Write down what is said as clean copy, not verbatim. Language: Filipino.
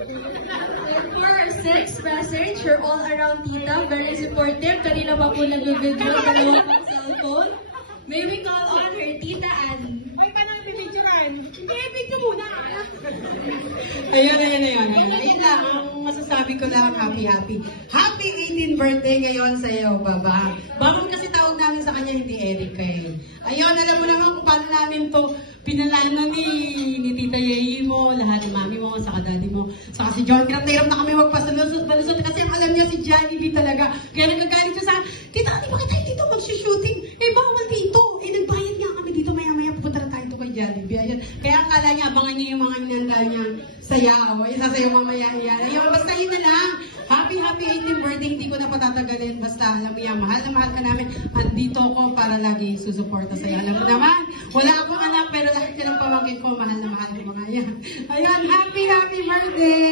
And for our sixth message, you're all around tita, very supportive. Kanina pa po nag-video, dalawa pang cellphone. May we call on her tita Annie. Ay, paano bibidyo rin? Hindi, video muna. Ayun. Ayun lang, ang masasabi ko lang, happy. Happy 18th birthday ngayon sa iyo, Baba. Bakit kasi tawag namin sa kanya, hindi Erica eh. Ayun, alam mo naman kung paano namin to pinalano ni Tita Yeyi mo, lahat ng mami mo, saka daddy mo, saka si John. Hirap na kami magpasalusot kasi ang alam niya si Jollibee talaga. Kaya nagagalit siya sa akin, Tita, di ba kita dito mag-shooting? Eh, bawal dito. Eh, nagbayad nga kami dito maya-maya, pupunta na tayo kay Jollibee. Ayun. Kaya akala niya, abangan niya yung mga inanda niyang sayaw. Ay, sasayaw mamaya yan. Ayun, basta yun na lang. Happy 18th birthday. Hindi ko na patatagalin. Basta alam mo yan, mahal na mahal ka namin. Andito ko para lagi susuporta sa'yo. Alam mo naman, wala akong anak pero lahat ka ng pamangkin ko, mahal na mahal ko mga yan. Ayun, happy birthday!